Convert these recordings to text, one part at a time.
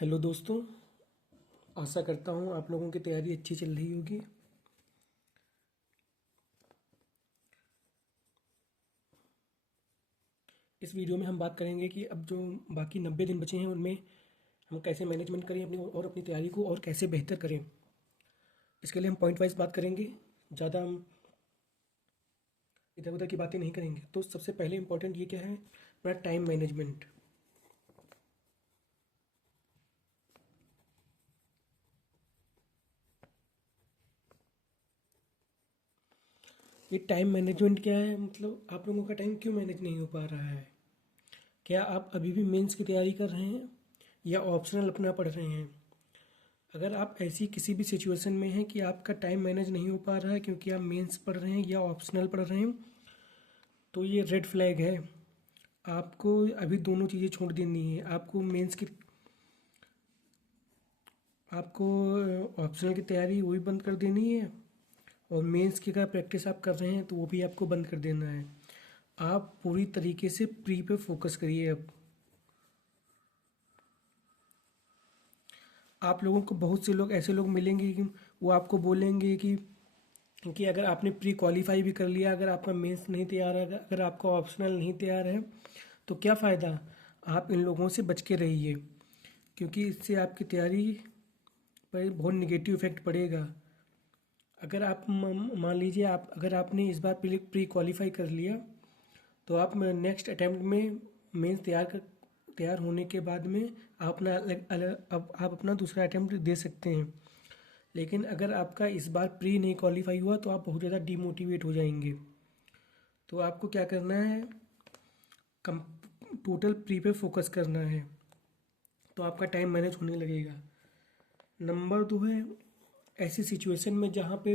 Hello दोस्तों। आशा करता हूँ आप लोगों की तैयारी अच्छी चल रही होगी। इस वीडियो में हम बात करेंगे कि अब जो बाकी 90 दिन बचे हैं उनमें हम कैसे मैनेजमेंट करें अपनी और अपनी तैयारी को और कैसे बेहतर करें। इसके लिए हम पॉइंट वाइज बात करेंगे, ज़्यादा हम इधर उधर की बातें नहीं करेंगे। तो सबसे पहले इम्पोर्टेंट ये क्या है, अपना टाइम मैनेजमेंट। ये टाइम मैनेजमेंट क्या है, मतलब आप लोगों का टाइम क्यों मैनेज नहीं हो पा रहा है? क्या आप अभी भी मेंस की तैयारी कर रहे हैं या ऑप्शनल अपना पढ़ रहे हैं? अगर आप ऐसी किसी भी सिचुएशन में हैं कि आपका टाइम मैनेज नहीं हो पा रहा है क्योंकि आप मेंस पढ़ रहे हैं या ऑप्शनल पढ़ रहे हैं, तो ये रेड फ्लैग है। आपको अभी दोनों चीज़ें छोड़ देनी है। आपको ऑप्शनल की तैयारी वो भी बंद कर देनी है, और मेंस की अगर प्रैक्टिस आप कर रहे हैं तो वो भी आपको बंद कर देना है। आप पूरी तरीके से प्री पे फोकस करिए। अब आप लोगों को बहुत से लोग ऐसे लोग मिलेंगे कि वो आपको बोलेंगे कि अगर आपने प्री क्वालिफाई भी कर लिया, अगर आपका मेंस नहीं तैयार है, अगर आपका ऑप्शनल नहीं तैयार है, तो क्या फ़ायदा। आप इन लोगों से बच के रहिए, क्योंकि इससे आपकी तैयारी पर बहुत निगेटिव इफेक्ट पड़ेगा। अगर आप मान लीजिए आप अगर आपने इस बार प्री क्वालिफाई कर लिया, तो आप नेक्स्ट अटैम्प्ट में मेंस तैयार होने के बाद में आप अपना अब आप अपना दूसरा अटैम्प्ट दे सकते हैं। लेकिन अगर आपका इस बार प्री नहीं क्वालिफाई हुआ तो आप बहुत ज़्यादा डीमोटिवेट हो जाएंगे। तो आपको क्या करना है, कम टोटल प्री पे फोकस करना है, तो आपका टाइम मैनेज होने लगेगा। नंबर 2 है, ऐसी सिचुएशन में जहाँ पे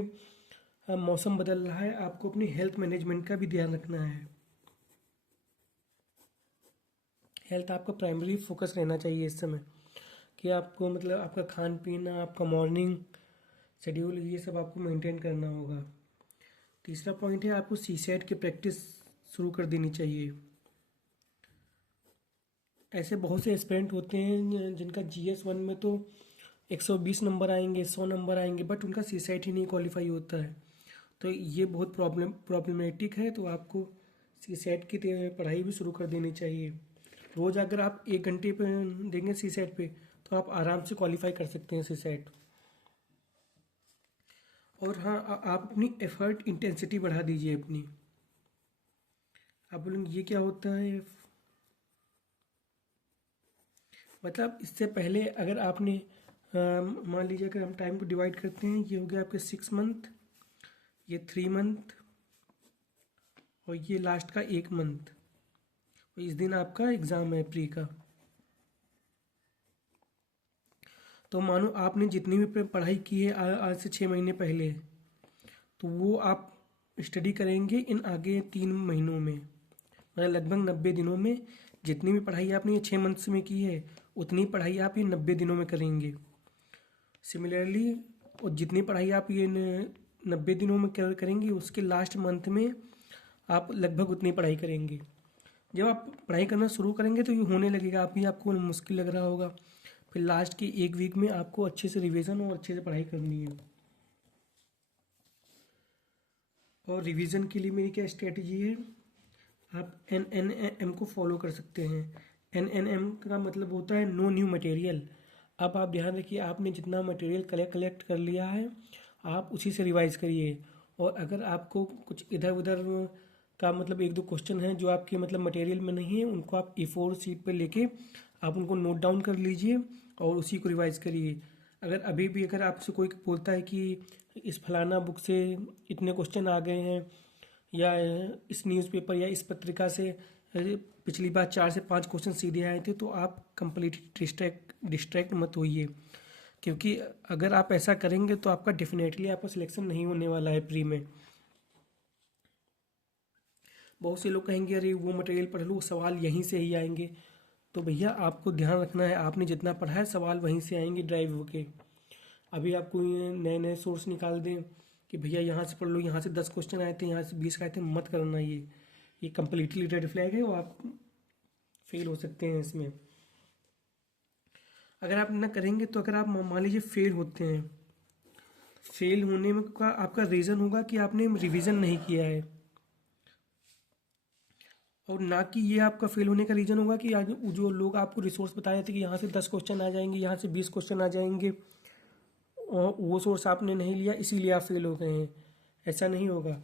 मौसम बदल रहा है, आपको अपनी हेल्थ मैनेजमेंट का भी ध्यान रखना है। हेल्थ आपका प्राइमरी फोकस रहना चाहिए इस समय, कि आपको मतलब आपका खान पीना, आपका मॉर्निंग शेड्यूल, ये सब आपको मेंटेन करना होगा। तीसरा पॉइंट है, आपको सी सेट की प्रैक्टिस शुरू कर देनी चाहिए। ऐसे बहुत से एस्पिरेंट होते हैं जिनका GS1 में तो 120 नंबर आएंगे, 100 नंबर आएंगे, बट उनका सी सेट ही नहीं क्वालिफाई होता है। तो ये बहुत प्रॉब्लमेटिक है। तो आपको सी सेट की पढ़ाई भी शुरू कर देनी चाहिए। रोज़ अगर आप 1 घंटे पे देंगे सी सेट पे, तो आप आराम से क्वालिफाई कर सकते हैं सी सेट। और हाँ, आप अपनी एफर्ट इंटेंसिटी बढ़ा दीजिए अपनी। आप बोलेंगे ये क्या होता है, मतलब इससे पहले अगर आपने मान लीजिए अगर हम टाइम को डिवाइड करते हैं, ये हो गया आपके 6 मंथ, ये 3 मंथ, और ये लास्ट का 1 मंथ। और इस दिन आपका एग्ज़ाम है प्री का। तो मानो आपने जितनी भी पढ़ाई की है आज से 6 महीने पहले, तो वो आप स्टडी करेंगे इन आगे 3 महीनों में, मतलब लगभग 90 दिनों में। जितनी भी पढ़ाई आपने ये 6 मंथ्स में की है, उतनी पढ़ाई आप ये 90 दिनों में करेंगे। सिमिलरली, और जितनी पढ़ाई आप ये 90 दिनों में करेंगे, उसके लास्ट मंथ में आप लगभग उतनी पढ़ाई करेंगे। जब आप पढ़ाई करना शुरू करेंगे तो ये होने लगेगा, आप ही आपको मुश्किल लग रहा होगा। फिर लास्ट की 1 वीक में आपको अच्छे से रिवीजन और अच्छे से पढ़ाई करनी है। और रिवीजन के लिए मेरी क्या स्ट्रेटजी है, आप NNM को फॉलो कर सकते हैं। NNM का मतलब होता है नो न्यू मटेरियल। अब आप ध्यान रखिए, आपने जितना मटेरियल कलेक्ट कर लिया है, आप उसी से रिवाइज करिए। और अगर आपको कुछ इधर उधर का मतलब 1-2 क्वेश्चन हैं जो आपके मतलब मटेरियल में नहीं है, उनको आप A4 शीट पर लेके आप उनको नोट डाउन कर लीजिए और उसी को रिवाइज करिए। अगर अभी भी अगर आपसे कोई बोलता है कि इस फलाना बुक से इतने क्वेश्चन आ गए हैं, या इस न्यूज़पेपर या इस पत्रिका से पिछली बार 4 से 5 क्वेश्चन सीधे आए थे, तो आप कंप्लीटली डिस्ट्रैक्ट मत होइए। क्योंकि अगर आप ऐसा करेंगे तो आपका डेफिनेटली आपका सिलेक्शन नहीं होने वाला है प्री में। बहुत से लोग कहेंगे अरे वो मटेरियल पढ़ लो, सवाल यहीं से ही आएंगे। तो भैया आपको ध्यान रखना है, आपने जितना पढ़ा है सवाल वहीं से आएंगे ड्राइव होके। अभी आप कोई नए नए सोर्स निकाल दें कि भैया यहाँ से पढ़ लो, यहाँ से 10 क्वेश्चन आए थे, यहाँ से 20 आए थे, मत करना। ये कंप्लीटली रेड फ्लैग है और आप फेल हो सकते हैं इसमें। अगर आप ना करेंगे तो अगर आप मान लीजिए फेल होते हैं, फेल होने में का आपका रीज़न होगा कि आपने रिवीजन नहीं किया है, और ना कि ये आपका फेल होने का रीज़न होगा कि आज जो लोग आपको रिसोर्स बताए थे कि यहाँ से 10 क्वेश्चन आ जाएंगे, यहाँ से 20 क्वेश्चन आ जाएंगे, और वो सोर्स आपने नहीं लिया इसीलिए आप फेल हो गए हैं। ऐसा नहीं होगा।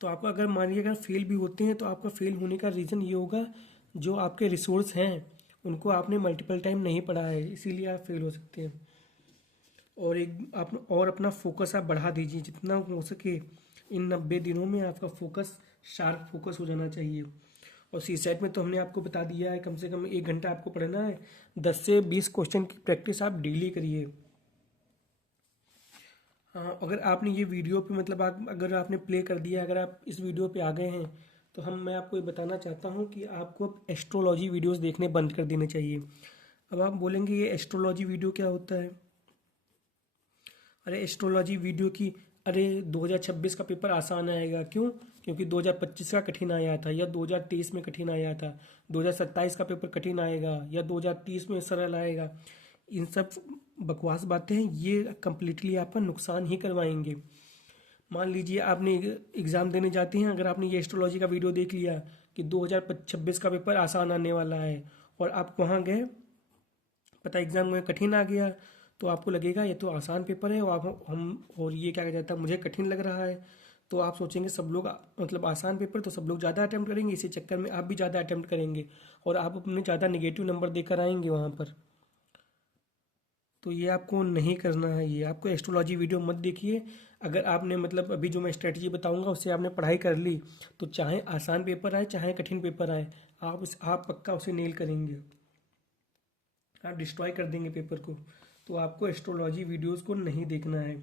तो आपका अगर मानिए अगर फेल भी होते हैं तो आपका फेल होने का रीज़न ये होगा, जो आपके रिसोर्स हैं उनको आपने मल्टीपल टाइम नहीं पढ़ा है, इसीलिए आप फेल हो सकते हैं। और एक आप और अपना फोकस आप बढ़ा दीजिए जितना हो सके। इन 90 दिनों में आपका फोकस शार्प फोकस हो जाना चाहिए। और सी सेट में तो हमने आपको बता दिया है, कम से कम 1 घंटा आपको पढ़ना है। 10 से 20 क्वेश्चन की प्रैक्टिस आप डेली करिए। हाँ, अगर आपने ये वीडियो पे मतलब आप अगर आपने प्ले कर दिया, अगर आप इस वीडियो पे आ गए हैं, तो मैं आपको ये बताना चाहता हूँ कि आपको अब एस्ट्रोलॉजी वीडियोस देखने बंद कर देने चाहिए। अब आप बोलेंगे ये एस्ट्रोलॉजी वीडियो क्या होता है? अरे एस्ट्रोलॉजी वीडियो की, अरे 2026 का पेपर आसान आएगा, क्यों? क्योंकि 2025 का कठिन आया था, या 2023 में कठिन आया था, 2027 का पेपर कठिन आएगा, या 2030 में सरल आएगा। इन सब बकवास बातें हैं, ये कंप्लीटली आपका नुकसान ही करवाएंगे। मान लीजिए आपने एग्ज़ाम देने जाते हैं, अगर आपने ये एस्ट्रोलॉजी का वीडियो देख लिया कि 2026 का पेपर आसान आने वाला है, और आप वहाँ गए, पता एग्ज़ाम में कठिन आ गया, तो आपको लगेगा ये तो आसान पेपर है, और आप हम और ये क्या कहता जाता है मुझे कठिन लग रहा है। तो आप सोचेंगे सब लोग मतलब आसान पेपर तो सब लोग ज़्यादा अटैम्प्ट करेंगे, इसी चक्कर में आप भी ज़्यादा अटैम्प्ट करेंगे, और आप अपने ज़्यादा निगेटिव नंबर देकर आएंगे वहाँ पर। तो ये आपको नहीं करना है, ये आपको एस्ट्रोलॉजी वीडियो मत देखिए। अगर आपने मतलब अभी जो मैं स्ट्रेटजी बताऊंगा उससे आपने पढ़ाई कर ली, तो चाहे आसान पेपर आए चाहे कठिन पेपर आए, आप पक्का उसे नेल करेंगे, आप डिस्ट्रॉय कर देंगे पेपर को। तो आपको एस्ट्रोलॉजी वीडियोस को नहीं देखना है।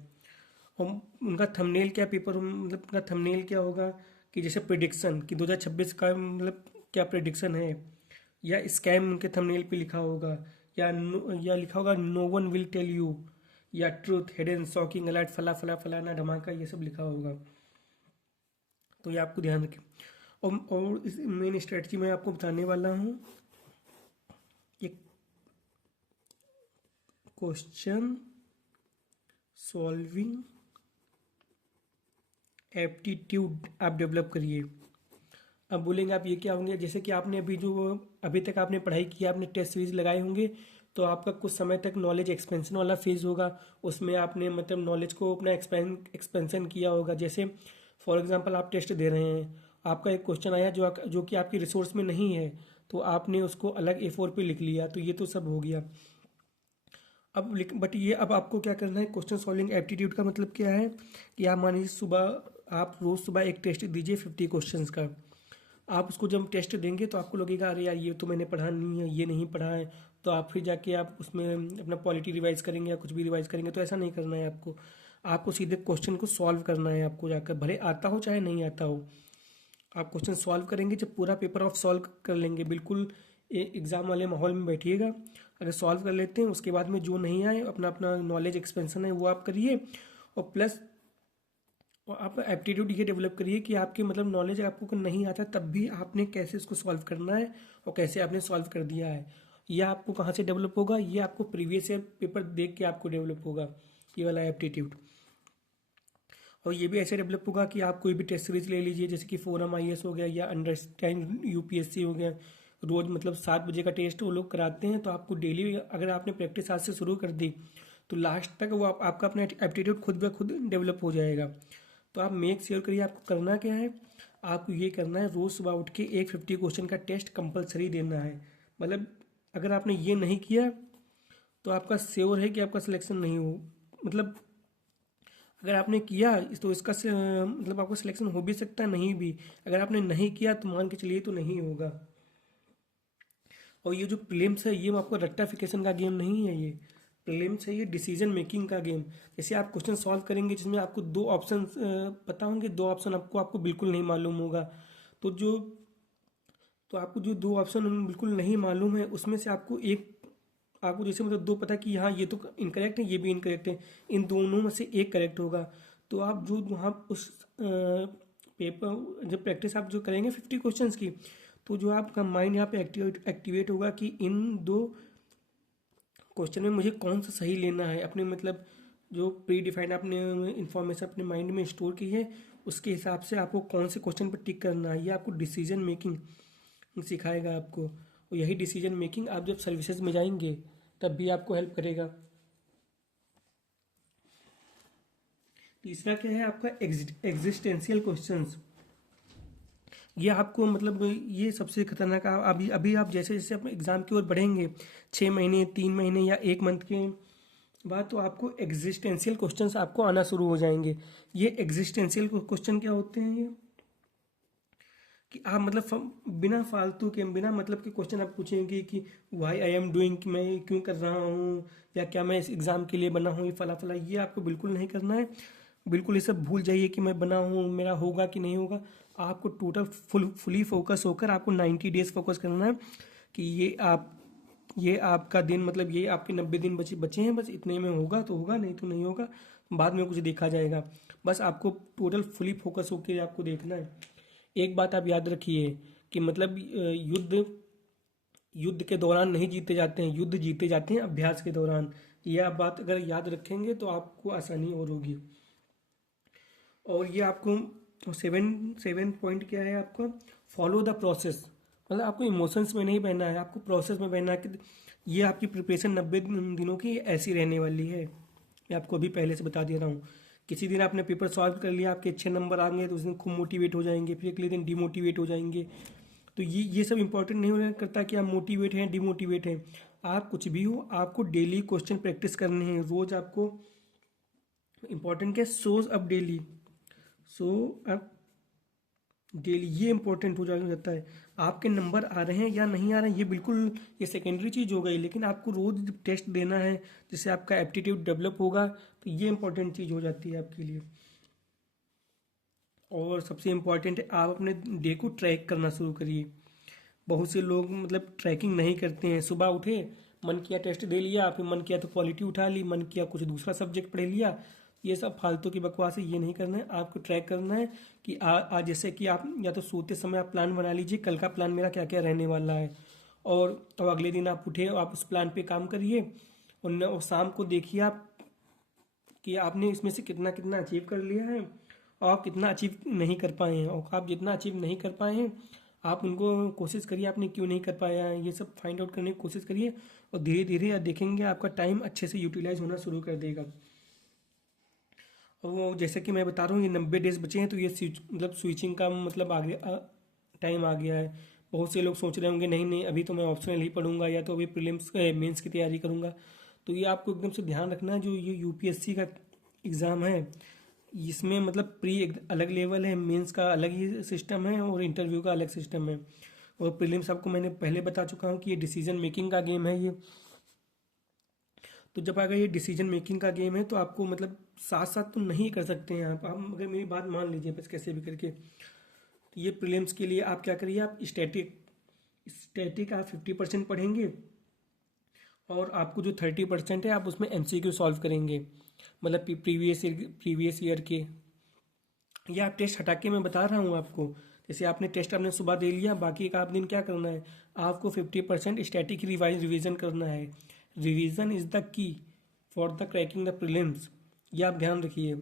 और उनका थंबनेल क्या पेपर मतलब उनका थंबनेल क्या होगा कि जैसे प्रिडिक्शन कि 2026 का मतलब क्या प्रिडिक्शन है, या स्कैम उनके थंबनेल पे लिखा होगा, या लिखा होगा no one will tell you, या ट्रूथ हिडन शॉकिंग अलर्ट फलाना धमाका, ये सब लिखा होगा। तो ये आपको ध्यान रखें। और इस मेन स्ट्रेटजी मैं आपको बताने वाला हूँ, एक क्वेश्चन सॉल्विंग एप्टीट्यूड आप डेवलप करिए। अब बोलेंगे आप ये क्या होंगे, जैसे कि आपने अभी तक आपने पढ़ाई की, आपने टेस्ट सीरीज लगाए होंगे, तो आपका कुछ समय तक नॉलेज एक्सपेंशन वाला फेज होगा। उसमें आपने मतलब नॉलेज को अपना एक्सपेंशन किया होगा। जैसे फॉर एग्जांपल आप टेस्ट दे रहे हैं, आपका एक क्वेश्चन आया जो कि आपकी रिसोर्स में नहीं है, तो आपने उसको अलग A4 पे लिख लिया, तो ये तो सब हो गया। बट ये अब आपको क्या करना है, क्वेश्चन सॉल्विंग एप्टीट्यूड का मतलब क्या है कि आप मान लीजिए सुबह आप रोज़ सुबह एक टेस्ट दीजिए 50 क्वेश्चंस का। आप उसको जब टेस्ट देंगे तो आपको लगेगा अरे यार ये तो मैंने पढ़ा नहीं है, ये नहीं पढ़ा है, तो आप फिर जाके आप उसमें अपना पॉलिटी रिवाइज करेंगे या कुछ भी रिवाइज करेंगे। तो ऐसा नहीं करना है आपको, आपको सीधे क्वेश्चन को सॉल्व करना है। आपको जाकर भले आता हो चाहे नहीं आता हो, आप क्वेश्चन सॉल्व करेंगे। जब पूरा पेपर ऑफ सॉल्व कर लेंगे, बिल्कुल एग्ज़ाम वाले माहौल में बैठिएगा। अगर सॉल्व कर लेते हैं उसके बाद में जो नहीं आए, अपना अपना नॉलेज एक्सपेंशन है वो आप करिए। और प्लस और आप एप्टीट्यूड ये डेवलप करिए कि आपकी मतलब नॉलेज आपको नहीं आता तब भी आपने कैसे उसको सॉल्व करना है और कैसे आपने सॉल्व कर दिया है। यह आपको कहाँ से डेवलप होगा, ये आपको प्रीवियस ईयर पेपर देख के आपको डेवलप होगा, ये वाला एप्टीट्यूड। और ये भी ऐसे डेवलप होगा कि आप कोई भी टेस्ट सीरीज ले लीजिए, जैसे कि फोरम IAS हो गया या अंडरस्टैंड UPSC हो गया। रोज मतलब 7 बजे का टेस्ट वो लोग कराते हैं, तो आपको डेली अगर आपने प्रैक्टिस आज से शुरू कर दी तो लास्ट तक वो आपका अपना एप्टीट्यूड खुद ब खुद डेवलप हो जाएगा। तो आप मेक श्योर करिए, आपको करना क्या है, आपको ये करना है रोज़ सुबह उठ के एक 50 क्वेश्चन का टेस्ट कंपलसरी देना है। मतलब अगर आपने ये नहीं किया तो आपका श्योर है कि आपका सिलेक्शन नहीं हो। मतलब अगर आपने किया तो मतलब आपका सिलेक्शन हो भी सकता है, नहीं भी। अगर आपने नहीं किया तो मान के चलिए तो नहीं होगा। और ये जो प्रीलिम्स है ये आपको रट्टाफिकेशन का गेम नहीं है, ये प्रीलिम्स है, ये डिसीजन मेकिंग का गेम। जैसे आप क्वेश्चन सॉल्व करेंगे जिसमें आपको 2 ऑप्शन पता होंगे, 2 ऑप्शन आपको बिल्कुल नहीं मालूम होगा। तो जो तो आपको जो 2 ऑप्शन बिल्कुल नहीं मालूम है उसमें से आपको जैसे मतलब दो पता कि हाँ ये तो इनकरेक्ट है, ये भी इनकरेक्ट है, इन दोनों में से एक करेक्ट होगा। तो आप जो वहाँ उस पेपर जब प्रैक्टिस आप जो करेंगे 50 क्वेश्चंस की, तो जो आपका माइंड यहाँ पे एक्टिवेट होगा कि इन दो क्वेश्चन में मुझे कौन सा सही लेना है, अपने मतलब जो प्री डिफाइंड आपने इंफॉर्मेशन अपने माइंड में स्टोर की है उसके हिसाब से आपको कौन से क्वेश्चन पर टिक करना है, ये आपको डिसीजन मेकिंग सिखाएगा आपको। और यही डिसीजन मेकिंग आप जब सर्विसेज में जाएंगे तब भी आपको हेल्प करेगा। तीसरा क्या है आपका एग्जिस्टेंशियल क्वेश्चंस। ये आपको मतलब ये सबसे खतरनाक अभी अभी आप जैसे जैसे अपने एग्ज़ाम की ओर बढ़ेंगे 6 महीने 3 महीने या 1 मंथ के बाद, तो आपको एग्जिस्टेंशियल क्वेश्चंस आपको आना शुरू हो जाएंगे। ये एग्जिस्टेंशियल क्वेश्चन क्या होते हैं, ये कि आप मतलब बिना फालतू के बिना मतलब के क्वेश्चन आप पूछेंगे कि वाई आई एम डूइंग, कि मैं क्यों कर रहा हूँ, या क्या मैं इस एग्ज़ाम के लिए बना हूँ, ये फला फला, ये आपको बिल्कुल नहीं करना है। बिल्कुल ये सब भूल जाइए कि मैं बना हूँ, मेरा होगा कि नहीं होगा। आपको टोटल फुली फोकस होकर आपको 90 डेज फोकस करना है कि ये आपका दिन मतलब ये आपके 90 दिन बचे बचे हैं, बस इतने में होगा तो होगा, नहीं तो नहीं होगा, बाद में कुछ देखा जाएगा। बस आपको टोटल फुली फोकस होकर आपको देखना है। एक बात आप याद रखिए कि मतलब युद्ध युद्ध के दौरान नहीं जीते जाते हैं, युद्ध जीते जाते हैं अभ्यास के दौरान। यह आप बात अगर याद रखेंगे तो आपको आसानी और होगी। और ये आपको सेवन सेवन पॉइंट क्या है आपका, फॉलो द प्रोसेस। मतलब आपको इमोशंस में नहीं बहना है, आपको प्रोसेस में बहना है कि ये आपकी प्रिपरेशन 90 दिनों की ऐसी रहने वाली है। मैं आपको अभी पहले से बता दे रहा हूँ। किसी दिन आपने पेपर सॉल्व कर लिया, आपके अच्छे नंबर आ गए तो उस दिन खूब मोटिवेट हो जाएंगे, फिर अगले दिन डिमोटिवेट हो जाएंगे। तो ये सब इंपॉर्टेंट नहीं होना करता कि आप मोटिवेट हैं डिमोटिवेट हैं। आप कुछ भी हो, आपको डेली क्वेश्चन प्रैक्टिस करने हैं रोज। आपको इंपॉर्टेंट क्या, सोज अप डेली, सो अब डेली ये इंपॉर्टेंट हो जाता है। आपके नंबर आ रहे हैं या नहीं आ रहे हैं ये बिल्कुल ये सेकेंडरी चीज़ हो गई, लेकिन आपको रोज टेस्ट देना है जिससे आपका एप्टीट्यूड डेवलप होगा, तो ये इंपॉर्टेंट चीज़ हो जाती है आपके लिए। और सबसे इम्पॉर्टेंट है आप अपने डे को ट्रैक करना शुरू करिए। बहुत से लोग मतलब ट्रैकिंग नहीं करते हैं, सुबह उठे, मन किया टेस्ट दे लिया, फिर मन किया तो पॉलिटी उठा ली, मन किया कुछ दूसरा सब्जेक्ट पढ़ लिया। ये सब फालतू की बकवास है, ये नहीं करना है। आपको ट्रैक करना है कि आज जैसे कि आप या तो सोते समय आप प्लान बना लीजिए कल का प्लान मेरा क्या क्या रहने वाला है, और तो अगले दिन आप उठे और आप उस प्लान पे काम करिए। और शाम को देखिए आप कि आपने इसमें से कितना कितना अचीव कर लिया है और आप कितना अचीव नहीं कर पाए हैं, और आप जितना अचीव नहीं कर पाए हैं आप उनको कोशिश करिए आपने क्यों नहीं कर पाया है, ये सब फाइंड आउट करने की कोशिश करिए। और धीरे धीरे आप देखेंगे आपका टाइम अच्छे से यूटिलाइज होना शुरू कर देगा। और वो जैसे कि मैं बता रहा हूँ ये 90 डेज बचे हैं, तो ये मतलब स्विचिंग का मतलब आगे टाइम आ गया है। बहुत से लोग सोच रहे होंगे नहीं नहीं अभी तो मैं ऑप्शनल ही पढ़ूंगा या तो अभी प्रीलिम्स मेंस की तैयारी करूंगा। तो ये आपको एकदम से ध्यान रखना है, जो ये यूपीएससी का एग्ज़ाम है इसमें मतलब प्री एक अलग लेवल है, मेंस का अलग ही सिस्टम है और इंटरव्यू का अलग सिस्टम है। और प्रीलिम्स आपको मैंने पहले बता चुका हूँ कि ये डिसीजन मेकिंग का गेम है ये। तो जब अगर ये डिसीजन मेकिंग का गेम है तो आपको मतलब साथ साथ तो नहीं कर सकते हैं आप मगर मेरी बात मान लीजिए बस कैसे भी करके। तो ये प्रीलिम्स के लिए आप क्या करिए, आप स्टैटिक स्टैटिक आप 50% पढ़ेंगे, और आपको जो 30% है आप उसमें एमसीक्यू सॉल्व करेंगे, मतलब प्रीवियस ईयर के। ये आप टेस्ट हटा के मैं बता रहा हूँ आपको। जैसे आपने टेस्ट आपने सुबह दे लिया, बाकी एक आप दिन क्या करना है, आपको 50% स्टैटिक रिविजन करना है। Revision is the key for the cracking the prelims, ये आप ध्यान रखिए।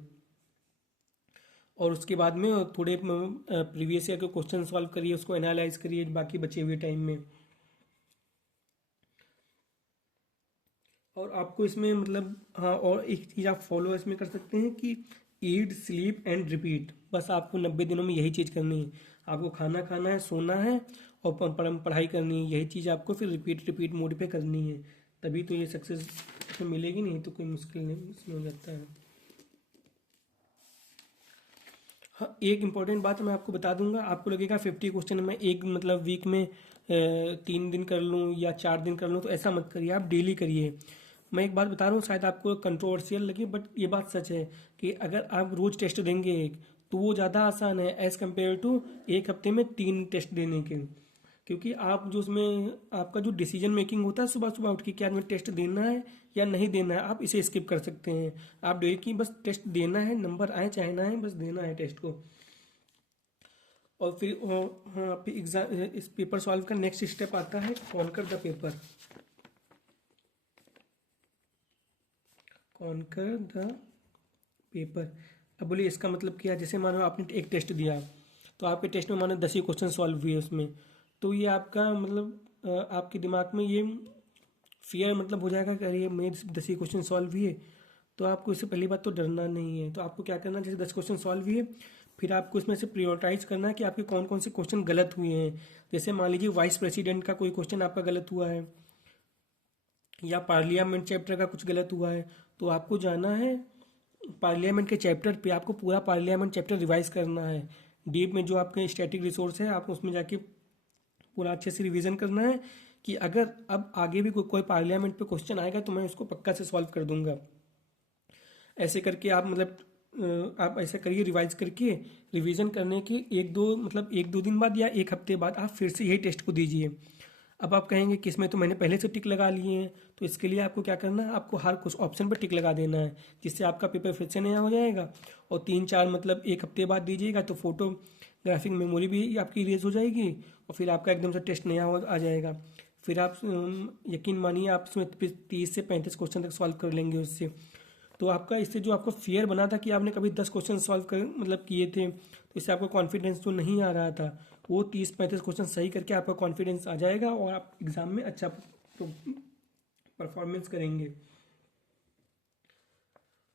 और उसके बाद में थोड़े प्रीवियस ईयर के क्वेश्चन सॉल्व करिए, उसको एनालाइज करिए बाकी बचे हुए टाइम में। और आपको इसमें मतलब हाँ, और एक चीज़ आप फॉलो इसमें कर सकते हैं कि ईट स्लीप एंड रिपीट। बस आपको 90 दिनों में यही चीज़ करनी है। आपको खाना खाना है, सोना है और पढ़ाई करनी है, यही चीज़ आपको फिर रिपीट रिपीट मोड पे करनी है। तभी तो ये सक्सेस मिलेगी, नहीं तो कोई मुश्किल नहीं इसमें हो जाता है। हाँ, एक इम्पॉर्टेंट बात मैं आपको बता दूंगा। आपको लगेगा 50 क्वेश्चन मैं एक मतलब वीक में 3 दिन कर लूँ या 4 दिन कर लूँ, तो ऐसा मत करिए, आप डेली करिए। मैं एक बात बता रहा हूँ शायद आपको कंट्रोवर्शियल लगे, बट ये बात सच है कि अगर आप रोज टेस्ट देंगे एक, तो वो ज़्यादा आसान है एज़ कम्पेयर टू एक हफ्ते में 3 टेस्ट देने के। क्योंकि आप जो उसमें आपका जो डिसीजन मेकिंग होता है सुबह सुबह उठ के, क्या हमें टेस्ट देना है या नहीं देना है, आप इसे स्किप कर सकते हैं। आप डेली की बस टेस्ट देना है, नंबर आए चाहे ना आए, बस देना है टेस्ट को। और फिर हाँ, फिर एग्जाम इस पेपर सॉल्व का नेक्स्ट स्टेप आता है conquer the paper. Conquer the paper. अब बोलिए इसका मतलब क्या है। जैसे मानो आपने एक टेस्ट दिया, तो आपके टेस्ट में मानो 10 ही क्वेश्चन सॉल्व हुए उसमें, तो ये आपका मतलब आपके दिमाग में ये फियर मतलब हो जाएगा कि अरे ये मेरे 10 ही क्वेश्चन सॉल्व हुए। तो आपको इससे पहली बात तो डरना नहीं है। तो आपको क्या करना है, जैसे 10 क्वेश्चन सॉल्व हुए, फिर आपको इसमें से प्रियोरिटाइज करना है कि आपके कौन कौन से क्वेश्चन गलत हुए हैं। जैसे मान लीजिए वाइस प्रेसिडेंट का कोई क्वेश्चन आपका गलत हुआ है, या पार्लियामेंट चैप्टर का कुछ गलत हुआ है, तो आपको जाना है पार्लियामेंट के चैप्टर पे। आपको पूरा पार्लियामेंट चैप्टर रिवाइज करना है। डीप में जो आपके स्टैटिक रिसोर्स है, आप उसमें जाके पूरा अच्छे से रिवीजन करना है कि अगर अब आगे भी कोई पार्लियामेंट पे क्वेश्चन आएगा तो मैं उसको पक्का से सॉल्व कर दूंगा। ऐसे करके आप मतलब आप ऐसा करिए, रिवाइज करके रिवीजन करने के एक दो दिन बाद या एक हफ्ते बाद आप फिर से यही टेस्ट को दीजिए। अब आप कहेंगे कि इसमें तो मैंने पहले से टिक लगा लिए हैं, तो इसके लिए आपको क्या करना है, आपको हर कुछ ऑप्शन पर टिक लगा देना है, जिससे आपका पेपर फिर से नया हो जाएगा। और 3-4 मतलब एक हफ्ते बाद दीजिएगा तो फोटोग्राफिक मेमोरी भी आपकी इरेज हो जाएगी, और फिर आपका एकदम से टेस्ट नया आ जाएगा। फिर आप यकीन मानिए आप उसमें 30 से 35 क्वेश्चन तक सॉल्व कर लेंगे उससे। तो आपका इससे जो आपको फियर बना था कि आपने कभी 10 क्वेश्चन सॉल्व कर मतलब किए थे, तो इससे आपको कॉन्फिडेंस जो नहीं आ रहा था, वो 30-35 क्वेश्चन सही करके आपका कॉन्फिडेंस आ जाएगा और आप एग्ज़ाम में अच्छा परफॉर्मेंस करेंगे।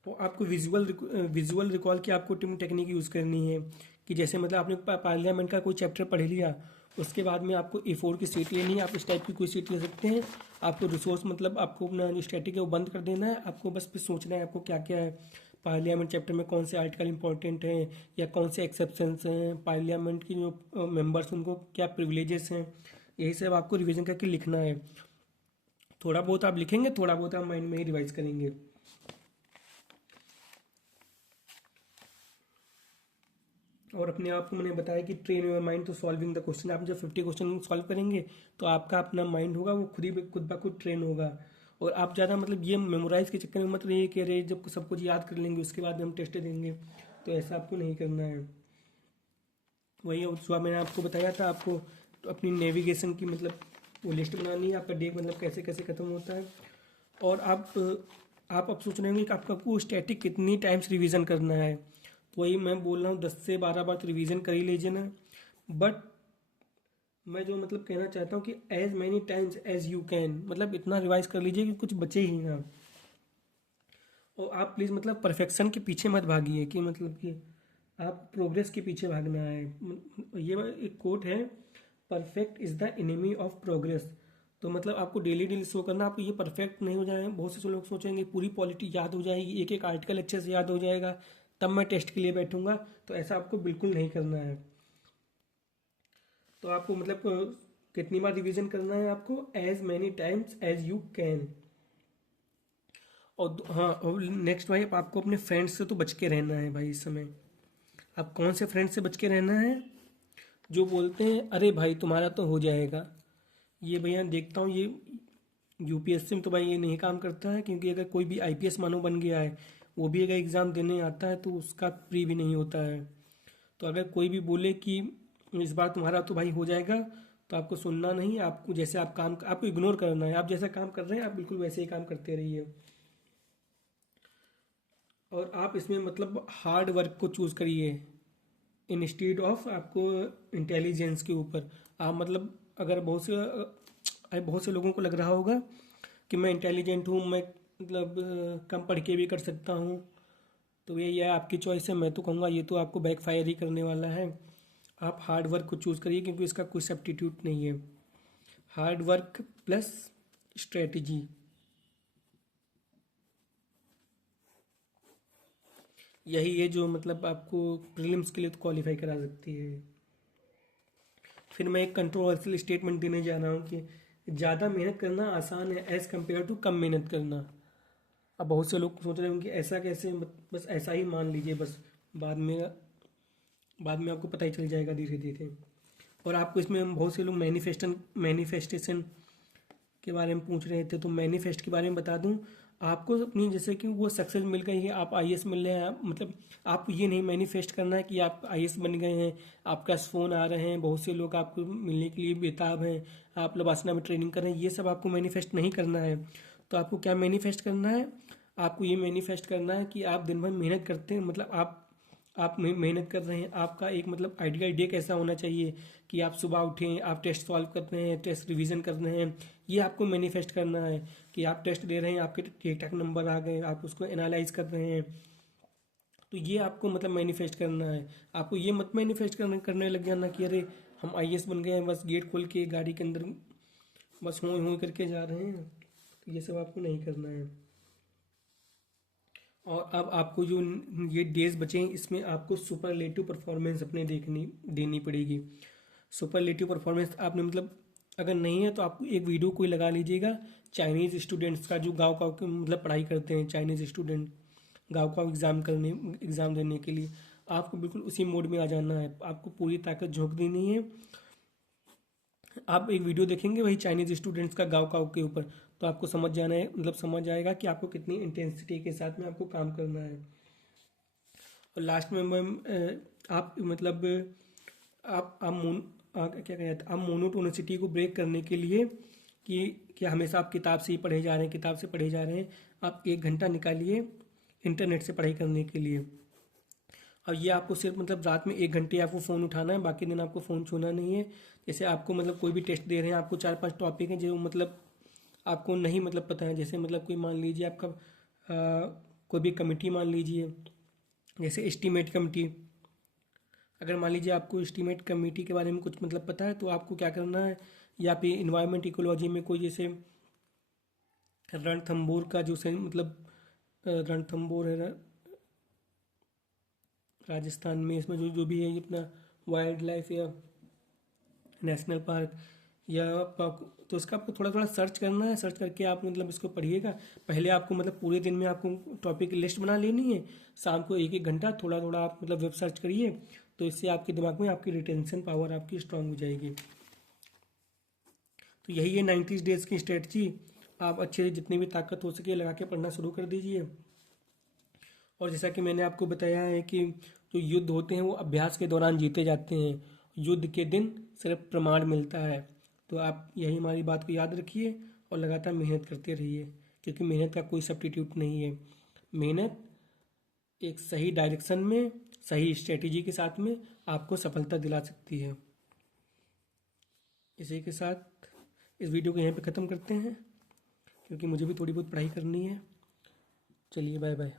तो आपको विजुअल रिकॉल की आपको टेक्निक यूज़ करनी है कि जैसे मतलब आपने पार्लियामेंट का कोई चैप्टर पढ़ लिया, उसके बाद में आपको A4 की सीट लेनी है। आप इस टाइप की कोई सीट ले सकते हैं। आपको रिसोर्स मतलब आपको अपना जो स्टैटिक है वो बंद कर देना है। आपको बस फिर सोचना है आपको क्या क्या है पार्लियामेंट चैप्टर में, कौन से आर्टिकल इंपॉर्टेंट हैं या कौन से एक्सेप्शंस हैं, पार्लियामेंट की जो मेंबर्स उनको क्या प्रिविलेजेस हैं, यही सब आपको रिवीजन करके लिखना है। थोड़ा बहुत आप लिखेंगे, थोड़ा बहुत आप माइंड में ही रिवाइज करेंगे। और अपने आप को मैंने बताया कि train your mind to solving the question. आप जब 50 क्वेश्चन सॉल्व करेंगे तो आपका अपना माइंड होगा वो खुद ब खुद ट्रेन होगा। और आप ज़्यादा मतलब ये मेमोराइज के चक्कर में मत रहिए कि अरे जब सब कुछ याद कर लेंगे उसके बाद हम टेस्ट देंगे, तो ऐसा आपको नहीं करना है। वही सुबह मैंने आपको बताया था, आपको तो अपनी नेविगेशन की मतलब वो लिस्ट बनानी है, आपका डे मतलब कैसे कैसे खत्म होता है। और आप अब सोच रहे होंगे कि आपको स्टैटिक कितनी टाइम्स रिवीजन करना है। तो वही मैं बोल रहा हूँ 10 से 12 बार तो रिवीजन कर ही लीजिए ना। बट मैं जो मतलब कहना चाहता हूँ कि as many times as you can, मतलब इतना रिवाइज कर लीजिए कि कुछ बचे ही ना। और आप प्लीज़ मतलब परफेक्शन के पीछे मत भागिए कि मतलब कि आप प्रोग्रेस के पीछे भागना है। ये एक कोट है, perfect is the enemy of progress. तो मतलब आपको डेली डेली शो करना, आपको ये परफेक्ट नहीं हो जाए। बहुत से लोग सोचेंगे पूरी पॉलिटी याद हो जाएगी, एक एक आर्टिकल अच्छे से याद हो जाएगा तब मैं टेस्ट के लिए बैठूंगा, तो ऐसा आपको बिल्कुल नहीं करना है। तो आपको मतलब कितनी बार रिवीजन करना है, आपको as many times as you can. और हाँ, और नेक्स्ट भाई आपको अपने फ्रेंड्स से तो बच के रहना है भाई इस समय। आप कौन से फ्रेंड से बच के रहना है, जो बोलते हैं अरे भाई तुम्हारा तो हो जाएगा। ये भैया देखता हूँ ये यूपीएससी में तो भाई ये नहीं काम करता है, क्योंकि अगर कोई भी आईपीएस मानो बन गया है, वो भी अगर एग्ज़ाम देने आता है तो उसका प्री भी नहीं होता है। तो अगर कोई भी बोले कि इस बार तुम्हारा तो भाई हो जाएगा, तो आपको सुनना नहीं। आपको जैसे आपको इग्नोर करना है। आप जैसा काम कर रहे हैं आप बिल्कुल वैसे ही काम करते रहिए। और आप इसमें मतलब हार्ड वर्क को चूज़ करिए इंस्टीड ऑफ आपको इंटेलिजेंस के ऊपर। आप मतलब अगर बहुत से लोगों को लग रहा होगा कि मैं इंटेलिजेंट हूँ, मैं मतलब कम पढ़ के भी कर सकता हूँ, तो ये आपकी चॉइस है। मैं तो कहूँगा ये तो आपको बैकफायर ही करने वाला है। आप हार्ड वर्क को चूज़ करिए, क्योंकि इसका कोई सब्स्टिट्यूट नहीं है। हार्ड वर्क प्लस स्ट्रेटजी, यही है जो मतलब आपको प्रीलिम्स के लिए तो क्वालिफाई करा सकती है। फिर मैं एक कंट्रोवर्शियल स्टेटमेंट देने जा रहा हूँ कि ज़्यादा मेहनत करना आसान है एज़ कम्पेयर टू कम मेहनत करना। अब बहुत से लोग सोच रहे होंगे ऐसा कैसे, बस ऐसा ही मान लीजिए, बस बाद में बाद में आपको पता ही चल जाएगा धीरे धीरे। और आपको इसमें हम बहुत से लोग मैनिफेस्टेशन के बारे में पूछ रहे थे, तो मैनिफेस्ट के बारे में बता दूं आपको। अपनी जैसे कि वो सक्सेस मिल गई है, आप आईएएस मिल रहे हैं, मतलब आपको ये नहीं मैनिफेस्ट करना है कि आप आईएएस बन गए हैं, आपके पास फ़ोन आ रहे हैं, बहुत से लोग आपको मिलने के लिए बेताब हैं, आप लबासना में ट्रेनिंग कर रहे हैं, ये सब आपको मैनिफेस्ट नहीं करना है। तो आपको क्या मैनिफेस्ट करना है, आपको ये मैनिफेस्ट करना है कि आप दिन भर मेहनत करते हैं, मतलब आप मेहनत कर रहे हैं। आपका एक मतलब आइडियल डे कैसा होना चाहिए कि आप सुबह उठें, आप टेस्ट सॉल्व कर रहे हैं, टेस्ट रिवीजन कर रहे हैं। ये आपको मैनिफेस्ट करना है कि आप टेस्ट दे रहे हैं, आपके ठीक ठाक नंबर आ गए, आप उसको एनालाइज कर रहे हैं। तो ये आपको मतलब मैनिफेस्ट करना है। आपको ये मत मैनिफेस्ट करने लग जाना कि अरे हम आईएएस बन गए हैं, बस गेट खोल के गाड़ी के अंदर बस हुई करके जा रहे हैं। तो ये सब आपको नहीं करना है। और अब आपको जो ये डेज बचे हैं, इसमें आपको सुपरलेटिव परफॉर्मेंस अपने देनी पड़ेगी। सुपरलेटिव परफॉर्मेंस आपने मतलब अगर नहीं है तो आप एक वीडियो कोई लगा लीजिएगा चाइनीज़ स्टूडेंट्स का, जो गाँव गाँव के मतलब पढ़ाई करते हैं चाइनीज़ स्टूडेंट, गाँव का एग्ज़ाम देने के लिए। आपको बिल्कुल उसी मोड में आ जाना है, आपको पूरी ताकत झोंक देनी है। आप एक वीडियो देखेंगे वही चाइनीज़ स्टूडेंट्स का गाँव के ऊपर, तो आपको समझ जाना है, मतलब समझ आएगा कि आपको कितनी इंटेंसिटी के साथ में आपको काम करना है। और लास्ट में मैम आप मतलब आप क्या कहते हैं, आप मोनोटोनिसिटी को ब्रेक करने के लिए कि हमेशा आप किताब से ही पढ़े जा रहे हैं, किताब से पढ़े जा रहे हैं, आप 1 घंटा निकालिए इंटरनेट से पढ़ाई करने के लिए। अब ये आपको सिर्फ मतलब रात में 1 घंटे आपको फ़ोन उठाना है, बाकी दिन आपको फ़ोन छूना नहीं है। जैसे आपको मतलब कोई भी टेस्ट दे रहे हैं, आपको 4-5 टॉपिक हैं जो मतलब आपको नहीं मतलब पता है। जैसे मतलब कोई मान लीजिए आपका कोई भी कमिटी मान लीजिए, जैसे एस्टीमेट कमिटी। अगर मान लीजिए आपको एस्टीमेट कमेटी के बारे में कुछ मतलब पता है, तो आपको क्या करना है, या फिर इन्वायरमेंट इकोलॉजी में कोई जैसे रणथंभौर का जो से मतलब रणथंभौर है राजस्थान में, इसमें जो जो भी है अपना वाइल्ड लाइफ या नेशनल पार्क या तो इसका आपको थोड़ा थोड़ा सर्च करना है। सर्च करके आप मतलब इसको पढ़िएगा। पहले आपको मतलब पूरे दिन में आपको टॉपिक की लिस्ट बना लेनी है, शाम को 1-1 घंटा थोड़ा थोड़ा आप मतलब वेब सर्च करिए, तो इससे आपके दिमाग में आपकी रिटेंशन पावर आपकी स्ट्रांग हो जाएगी। तो यही है 90 डेज की स्ट्रेटजी। आप अच्छे से जितनी भी ताकत हो सके लगा के पढ़ना शुरू कर दीजिए। और जैसा कि मैंने आपको बताया है कि जो युद्ध होते हैं वो अभ्यास के दौरान जीते जाते हैं, युद्ध के दिन सिर्फ प्रमाण मिलता है। तो आप यही हमारी बात को याद रखिए और लगातार मेहनत करते रहिए, क्योंकि मेहनत का कोई सब्स्टिट्यूट नहीं है। मेहनत एक सही डायरेक्शन में सही स्ट्रेटेजी के साथ में आपको सफलता दिला सकती है। इसी के साथ इस वीडियो को यहीं पे ख़त्म करते हैं, क्योंकि मुझे भी थोड़ी बहुत पढ़ाई करनी है। चलिए, बाय बाय।